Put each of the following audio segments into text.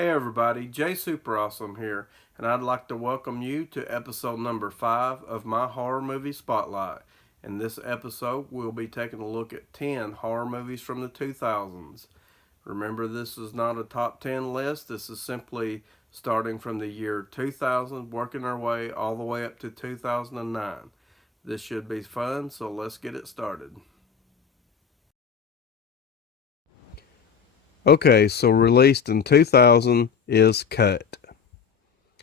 Hey everybody, Jay Super Awesome here, and I'd like to welcome you to episode number 5 of my horror movie spotlight. In this episode, we'll be taking a look at 10 horror movies from the 2000s. Remember, this is not a top 10 list, this is simply starting from the year 2000, working our way all the way up to 2009. This should be fun, so let's get it started. Okay, so released in 2000 is Cut.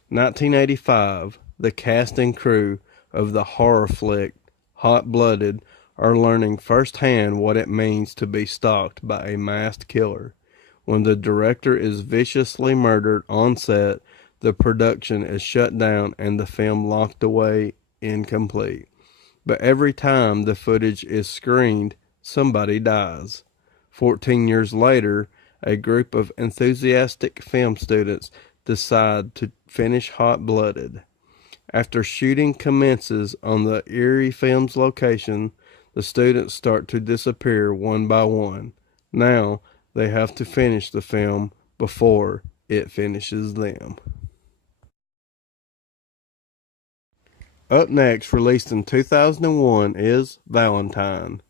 1985, the cast and crew of the horror flick Hot Blooded are learning firsthand what it means to be stalked by a masked killer. When the director is viciously murdered on set, the production is shut down and the film locked away incomplete. But every time the footage is screened, somebody dies. 14 years later, a group of enthusiastic film students decide to finish Hot Blooded. After shooting commences on the Erie Films location, the students start to disappear one by one. Now they have to finish the film before it finishes them. Up next, released in 2001, is Valentine.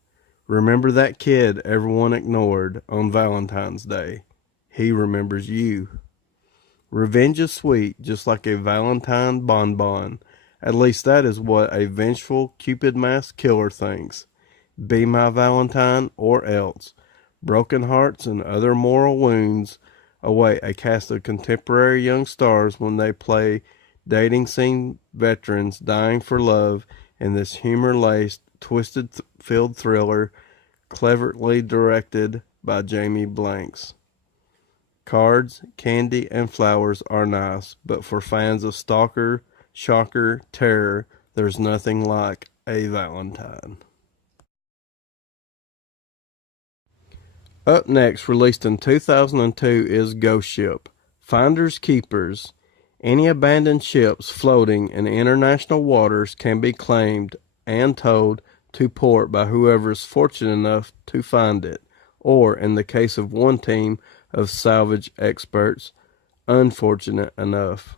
Remember that kid everyone ignored on Valentine's Day? He remembers you. Revenge is sweet, just like a Valentine bonbon. At least that is what a vengeful Cupid masked killer thinks. Be my Valentine or else. Broken hearts and other moral wounds await a cast of contemporary young stars when they play dating scene veterans dying for love in this humor-laced, twisted-filled thriller cleverly directed by Jamie Blanks. Cards, candy, and flowers are nice, but for fans of stalker, shocker, terror, there's nothing like a Valentine. Up next, released in 2002, is Ghost Ship. Finders Keepers. Any abandoned ships floating in international waters can be claimed and towed to port by whoever is fortunate enough to find it, or, in the case of one team of salvage experts, unfortunate enough.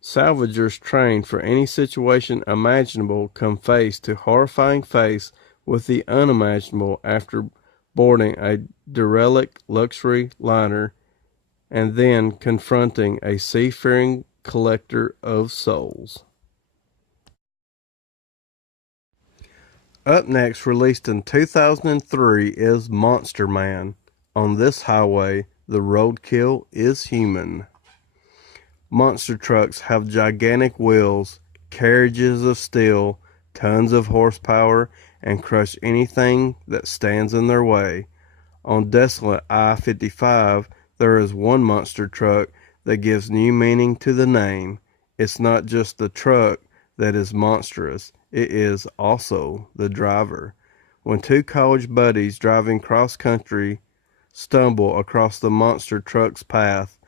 Salvagers trained for any situation imaginable come face to horrifying face with the unimaginable after boarding a derelict luxury liner and then confronting a seafaring collector of souls. Up next, released in 2003, is Monster Man. On this highway, the roadkill is human. Monster trucks have gigantic wheels, carriages of steel, tons of horsepower, and crush anything that stands in their way. On desolate I-55, there is one monster truck that gives new meaning to the name. It's not just the truck that is monstrous, it is also the driver. When two college buddies driving cross-country stumble across the monster truck's path,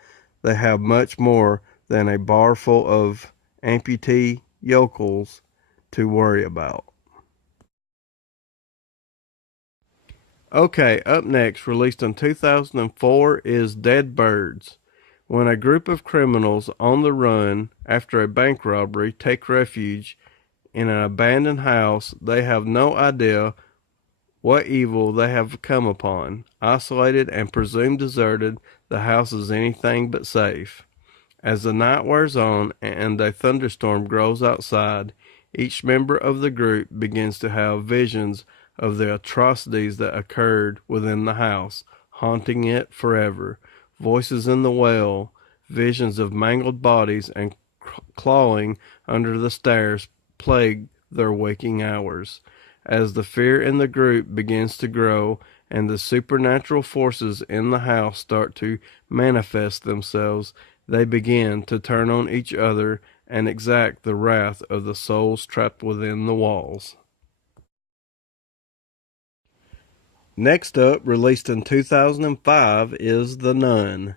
they have much more than a bar full of amputee yokels to worry about. Okay, up next, released in 2004, is Dead Birds. When a group of criminals on the run after a bank robbery take refuge in an abandoned house, they have no idea what evil they have come upon. Isolated and presumed deserted, the house is anything but safe. As the night wears on and a thunderstorm grows outside, each member of the group begins to have visions of the atrocities that occurred within the house, haunting it forever. Voices in the well, visions of mangled bodies and clawing under the stairs plague their waking hours. As the fear in the group begins to grow and the supernatural forces in the house start to manifest themselves, they begin to turn on each other and exact the wrath of the souls trapped within the walls. Next up, released in 2005, is The Nun.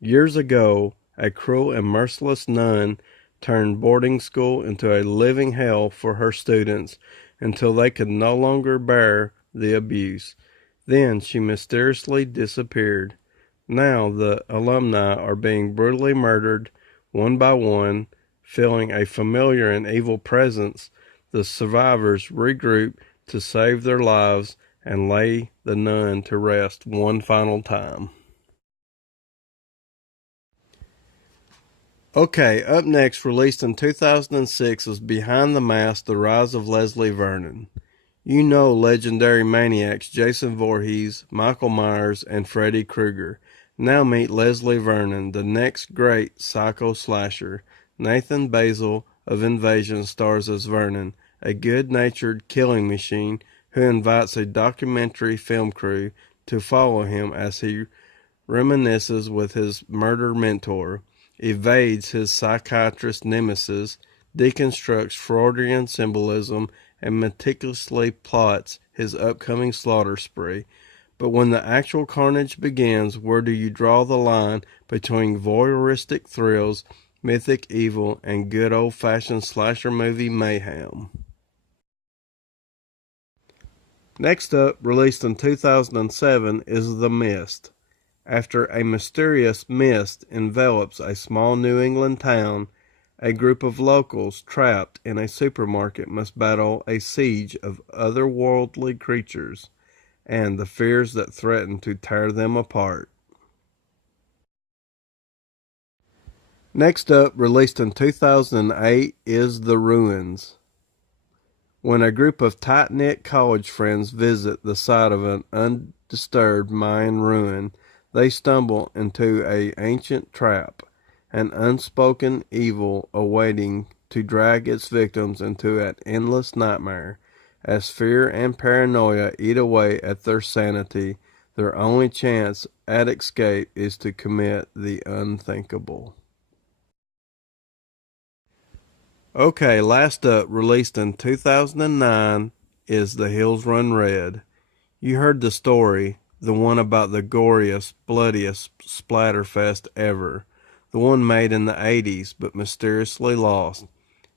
Years ago, a cruel and merciless nun turned boarding school into a living hell for her students until they could no longer bear the abuse. Then she mysteriously disappeared. Now the alumni are being brutally murdered one by one, feeling a familiar and evil presence. The survivors regroup to save their lives and lay the nun to rest one final time. Okay, up next, released in 2006, is Behind the Mask, The Rise of Leslie Vernon. You know legendary maniacs Jason Voorhees, Michael Myers, and Freddy Krueger. Now meet Leslie Vernon, the next great psycho slasher. Nathan Basil of Invasion stars as Vernon, a good-natured killing machine who invites a documentary film crew to follow him as he reminisces with his murder mentor, evades his psychiatrist nemesis, deconstructs Freudian symbolism, and meticulously plots his upcoming slaughter spree. But when the actual carnage begins, where do you draw the line between voyeuristic thrills, mythic evil, and good old-fashioned slasher movie mayhem? Next up, released in 2007, is The Mist. After a mysterious mist envelops a small New England town, a group of locals trapped in a supermarket must battle a siege of otherworldly creatures and the fears that threaten to tear them apart. Next up, released in 2008, is The Ruins. When a group of tight-knit college friends visit the site of an undisturbed Mayan ruin, they stumble into an ancient trap, an unspoken evil awaiting to drag its victims into an endless nightmare. As fear and paranoia eat away at their sanity, their only chance at escape is to commit the unthinkable. Okay, last up, released in 2009, is The Hills Run Red. You heard the story, the one about the goriest, bloodiest splatterfest ever, the one made in the 80s but mysteriously lost.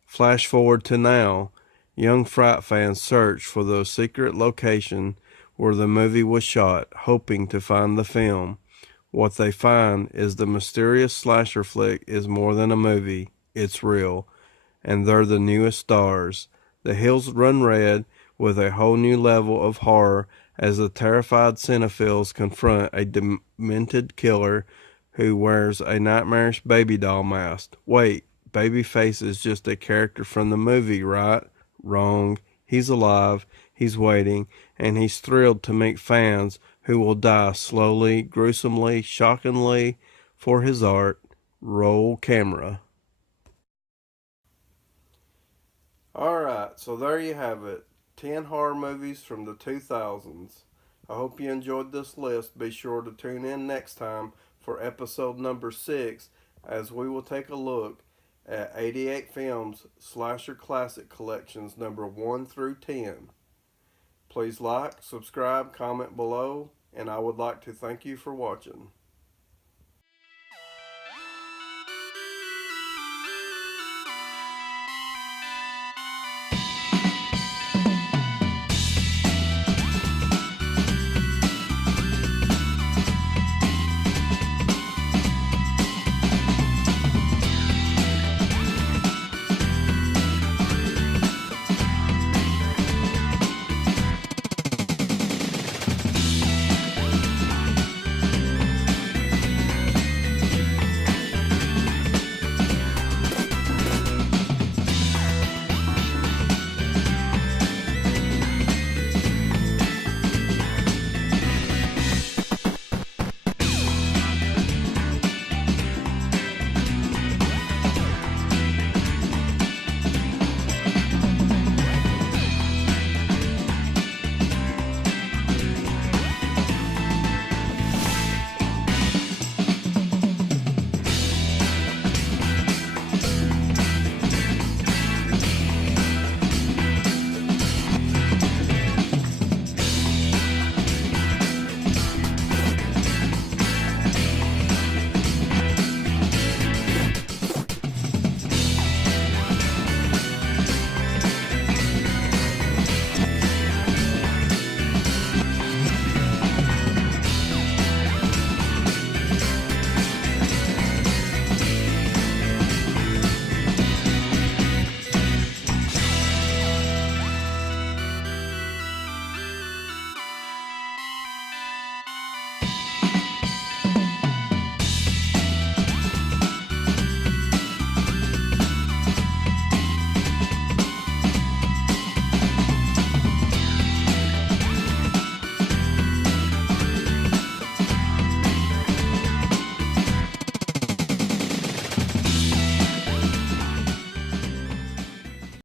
Flash forward to now, young Fright fans search for the secret location where the movie was shot, hoping to find the film. What they find is the mysterious slasher flick is more than a movie, it's real, and they're the newest stars. The Hills Run Red with a whole new level of horror as the terrified cinephiles confront a demented killer who wears a nightmarish baby doll mask. Wait, Babyface is just a character from the movie, right? Wrong. He's alive, he's waiting, and he's thrilled to meet fans who will die slowly, gruesomely, shockingly for his art. Roll camera. Alright, so there you have it. 10 horror movies from the 2000s. I hope you enjoyed this list. Be sure to tune in next time for episode number 6 as we will take a look at 88 Films Slasher Classic Collections number 1 through 10. Please like, subscribe, comment below, and I would like to thank you for watching.